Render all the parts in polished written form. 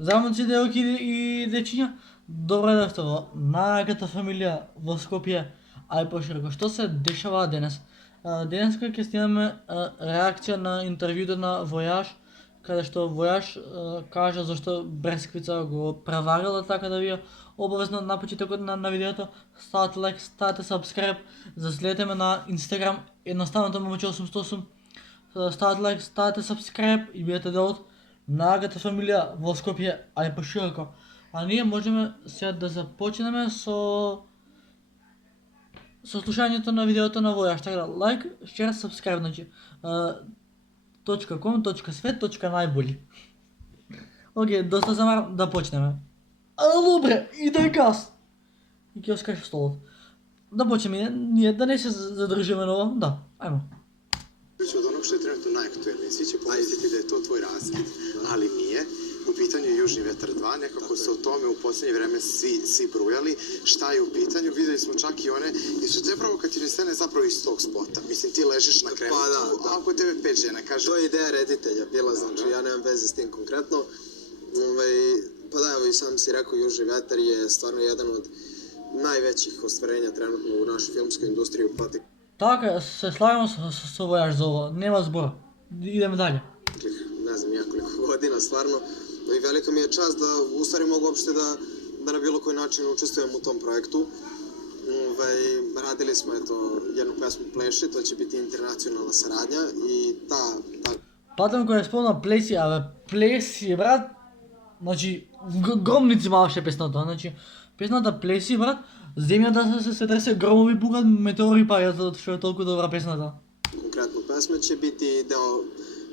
Здраво момци, девойки и дечиња. Добро дојдовте во најаката фамилија во Скопје, а и пошироко. Што се дешава денес? Денеска ќе снимаме реакција на интервјуто на Војаш, каде што Војаш кажа зашто Бресквица го преварила, така да вие обавезно на почетокот на видеото ставате лайк, ставате сабскрайб, заследете ме на Инстаграм, едноставното момче 808, ставате лайк, ставате сабскрайб и бидете дел од најаката фамилија во Скопје, а и пошироко. А ние можеме сега да започнеме со слушањето на видеото на Војаш. Така да, лайк, шер, сабскрайб, значи .com.свет.најболи. Океј, доста замарам, да почнеме. Добре, иде газ! И ќе оскаш столот. Да почнеме, ние да не се задржиме ново, да, ајмо. Od onog što je trenutno najaktuelnije. Svi će pomisliti da je to tvoj raskid, ali nije. U pitanju je Južni vetar 2, nekako se o tome u posljednje vreme svi brujali. Šta je u pitanju? Videli smo čak i one, i su te provokativne scene zapravo iz tog spota. Mislim, ti ležiš na krevetu, a oko tebe 5 žena kaže... To je ideja reditelja bila, znači ja nemam veze s tim konkretno. Pa da, evo i sam si rekao, Južni vetar je stvarno jedan od najvećih ostvarenja trenutno u našoj filmskoj industriji u proteklih, Така, се слагам со Војаш за ово, нема збор. Идеме далje. ne znam, nekoliko godina stvarno. I velika mi je čast da u stvari mogu uopšte da na bilo koji način učestvujem u tom projektu. Radili smo jednu pesmu Pleši, to će biti internacionalna saradnja i ta Патам кој е спомна Плеси, абе Плеси брат, значи громници малше песната, значи песната Плеси брат, земјата се тресе, громови пукат, метеори паѓаат, затоа што е толку добра песната. Konkretno pesma će biti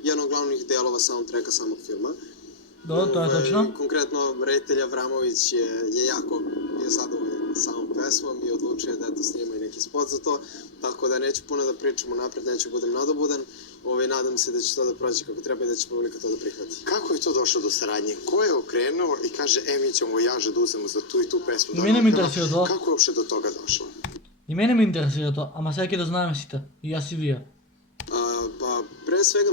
jedan od glavnih delova soundtracka samog filma. Да, тоа е точно. Konkretno, reditelj Avramović je jako zadovoljan samom pesmom i odlučio da snima i neki spot za to, tako da neću puno da pričam unapred, neću budem nadobudan. Nadam se da će to da prođe kako treba i da će publika to da prihvati. Kako je to došlo do saradnje? Ko je okrenuo i kaže, mi ćemo Vojaža da uzmemo za tu i tu pesmu? И мене ме интересира тоа. Kako je uopšte do toga došlo? И мене ме интересира тоа, ама сега ќе да знаеме сите, и јас и вие. Pa pre svega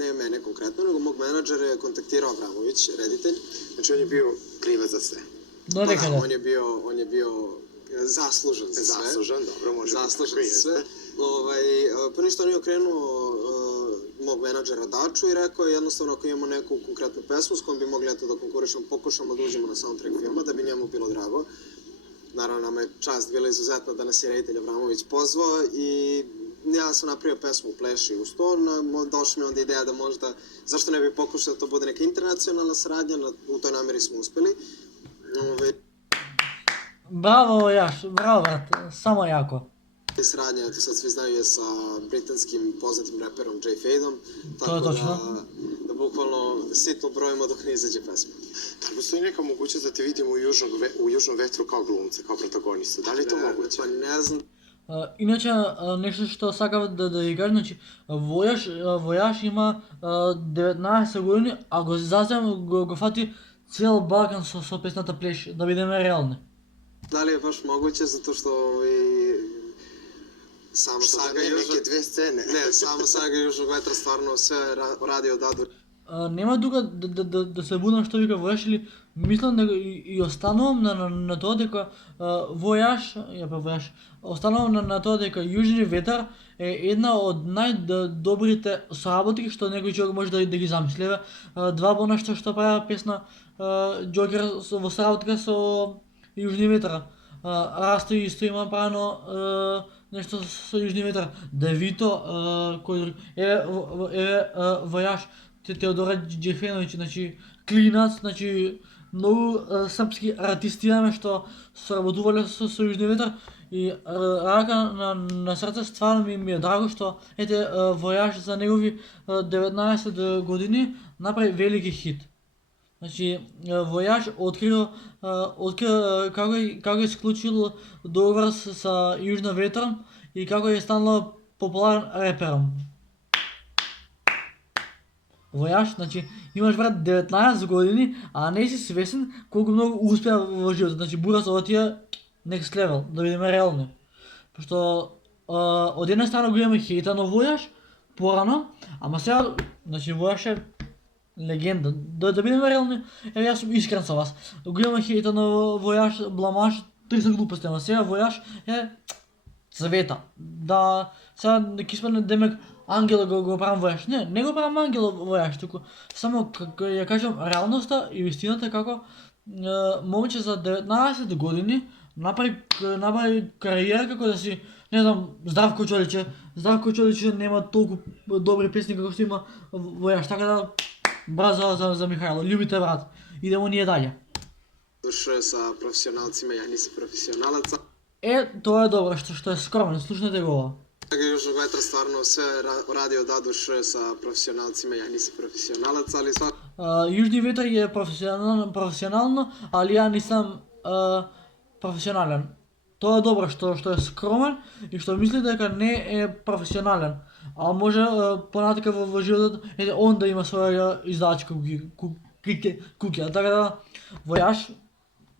ne mene konkretno, nego mog menadžera je kontaktirao Avramović, reditelj. Znači on je bio krivac za sve. До некаде. On je bio zaslužan za sve. Zaslužan, dobro, može Zaslužan za sve. Pa ništa, on je okrenuo mog menadžera Daču i rekao je jednostavno ako imamo neku konkretnu pesmu s kojom bi mogli da konkurišemo, pokušamo da uđemo na soundtrack filma, da bi njemu bilo drago. Naravno, nama je čast bila izuzetna da nas je reditelj Avramović pozvao i ja sam napravio pesmu Pleši uz to, došla mi onda ideja da možda, zašto ne bi pokušao da to bude neka internacionalna saradnja, u toj nameri smo uspeli. Браво, Војаш, браво брат, само јако. Saradnja, to sad svi znaju, je sa britanskim poznatim reperom Jay Fadeom, tako da bukvalno sitno brojimo dok ne izađe pesma. Da li postoji neka mogućnost da te vidimo u Južnom vetru kao glumca, kao protagonista? Da li je to moguće? Pa ne znam. Иначе нешто што сакав да ви кажам, значи Војаш има 19 години, а го зазем го фати цел Балкан со песната Плеш, да бидеме реални. Da li je baš moguće, zato što sama saga Neke dve scene. Ne, sama saga Južnog vetra stvarno sve radi od Adu. Нема тука да се будам што вика Војаш, или мислам дека и останувам на тоа дека Војаш, останувам на тоа дека Јужни ветар е една од најдобрите соработки што некој човек може да ги замисли. Два бона што правя песна Џокер во соработка со Јужни ветар. Расто исто има правено нешто со Јужни ветар. Девито, кој друг? Еве Војаш, Теодора Џефеновиќ, значи клинац, значи многу српски артисти имаме што соработувале со Јужни ветар и рака на срце стварно ми е драго што Војаш за негови 19 години направи велики хит. Значи Војаш открил како е склучил договор со Јужна ветар и како е станал популарен репером. Војаш, значи имаш брат 19 години, а не си свесен колку многу успеа во животот. Значи Бурас ова ти е next level, да бидеме реални. Пошто од една страна го имаме хејта на Војаш порано, ама сега, значи Војаш е Легенда. Да бидем реални, јас сум искрен со вас. Го имам хејта на Војаш, бламаж, 30 глупости, ама сега Војаш е цвета. Да, сега ќе испадне демек ангел го правам Војаш. Не го правам ангел Војаш, туку само ја кажам реалноста и вистината како момче за 19 години направи кариера како да си, не знам, Здравко Чоличе. Здравко Чоличе нема толку добри песни како што има Војаш, така да браво за Михајло, љубите брат. Идемо ние далje. Душе са професионалцima, ја не си професионалец. Тоа е добро, што е скромен, слушнете го ова. Така Јужnog ветра стварно све радио дадуше са професионалцima, ја не си професионалец, али свак... Јужни ветар е професионално, али ја не сам професионален. Тоа е добро што е скромен и што мисли дека не е професионален. А може понатака во животот он да има своја издавачка куќа. Така да Војаш,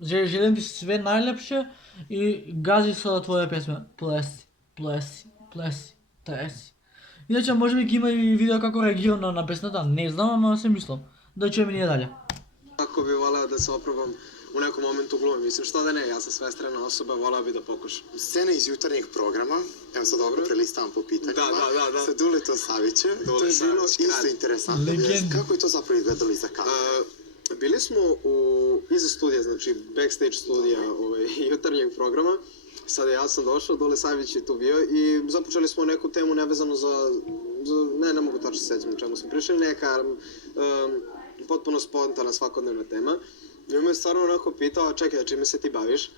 желем ти све најлепше и гази со твоја песма. Плеси, треси. Иначе може би ќе има и видео како реагирам на песната, не знам, ама се мислам. Да чуеме ние далje. Ако би волeo да се опробам u nekom momentu glumim. Mislim, što da ne, ja sam svestrana osoba, volao bi da pokušam. Scena iz jutarnjeg programa, evo sad dobro prelistavam po pitanjima, Da. sa Duletom Savićem, to je bilo isto interesantno. Kako je to zapravo izgledalo iza kamere? Bili smo iza studija, znači backstage studija jutarnjeg programa. Sada ja sam došao, Dole Savić je tu bio i započeli smo neku temu nevezano za ne mogu tačno se sećam na čemu smo pričali, neka potpuno spontana svakodnevna tema. I on me stvarno onako pitao, čekaj, čime se ti baviš?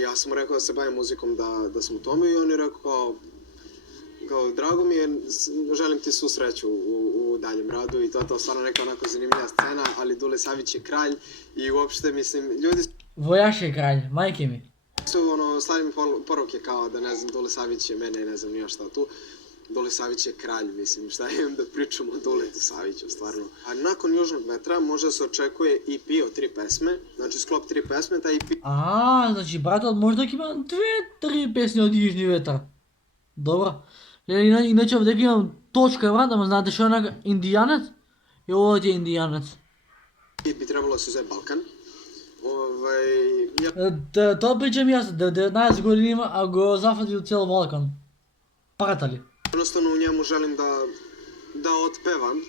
Ja sam mu rekao da se bavim muzikom, da sam u tome i on je rekao kao drago mi je, želim ti svu sreću u daljem radu i to je to stvarno neka onako zanimljiva scena, ali Dule Savić je kralj i uopšte mislim, ljudi Vojaš je kralj, majke mi. su slali mi poruke kao da ne znam, Dule Savić je mene, ne znam nija šta tu. Dole Savić je kralj, mislim, šta imam da pričam o Duletu Saviću, stvarno. A nakon Južnog vetra može da se očekuje EP od 3 pesme, znači sklop 3 pesme, taj EP... Значи братот можда ќе има 2-3 песни од Јужни ветар. Добро. Иначе овде ќе имам точка, брат, ама знаете што е индијанец? И ова е индијанец. Би trebalo da se zove Balkan. Тоа причам јас, 19 години има, а го зафатил цел Балкан. Пратали. Jednostavno u njemu želim da otpevam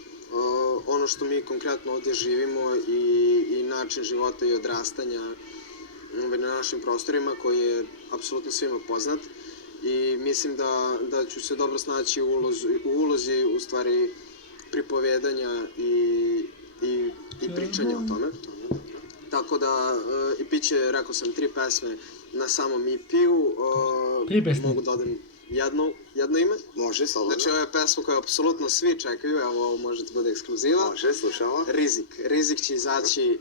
ono što mi konkretno ovdje živimo i način života i odrastanja na našim prostorima koji je apsolutno svima poznat i mislim da ću se dobro snaći u ulozi u stvari pripovedanja i pričanja o tome. Tako da i piće, rekao sam, 3 pesme na samom EP-u. 3 pesme. Mogu da odem jedno ime. Može, slobodno. Znači ovo je pesma koju apsolutno svi čekaju, evo ovo može da bude ekskluziva. Može, slušamo. Rizik će izaći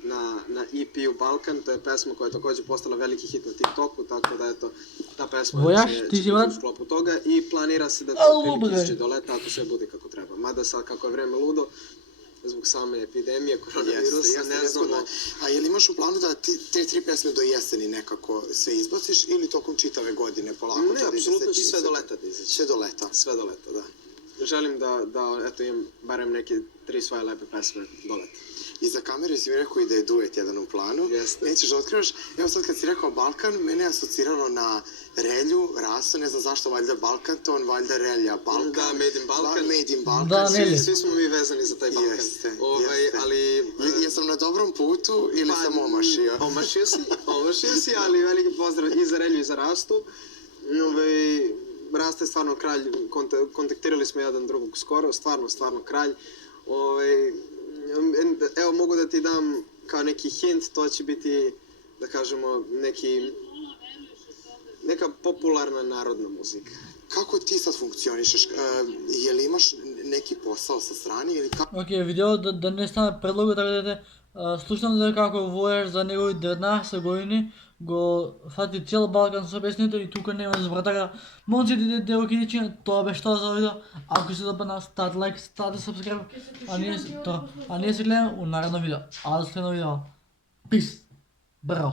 na EP-u Balkan, to je pesma koja je također postala veliki hit na TikToku, tako da eto, ta pesma će biti u sklopu toga i planira se da to prilike izaći do leta ako sve bude kako treba. Mada sad kako je vreme ludo, zbog same epidemije, koronavirusa, ne znamo. A je li imaš u planu da te 3 pesme do jeseni nekako sve izbaciš ili tokom čitave godine polako? Ne, apsolutno će sve do leta da izaći. Sve do leta? Sve do leta, da. Želim da eto, imam barem neke 3 svoje lepe pesme do leta. Iza kamere si mi rekao i da je duet jedan u planu. Jeste. Nećeš da otkrivaš. Evo sad kad si rekao Balkan, mene je asociralo na Relju, Rasto, ne znam zašto, valjda Balkanton, valjda Relja, Balkan. Da, Made in Balkan. Made in Balkan. Da, Svi smo mi vezani za taj Balkan. Jeste. Ali... Jesam na dobrom putu ili sam omašio? Omašio si, ali veliki pozdrav i za Relju i za Rastu. Rasta je stvarno kralj, kontaktirali smo jedan drugog skoro, stvarno kralj. Evo mogu da ti dam kao neki hint, to će biti, da kažemo, neka popularna narodna muzika. Kako ti sad funkcionišeš? Je li imaš neki posao sa strane ili kako? Океј, видео да не стане предлого, така да слушам за како Војаш за негови 19 години го фати цел Балкан со песните и тука нема збор. Така, момците и девојките, тоа беше тоа за видео. Ако се допадна, ставете лайк, ставете сабскрайб, а ние се гледаме у наредно видео. А до следно видео. Пис. Браво.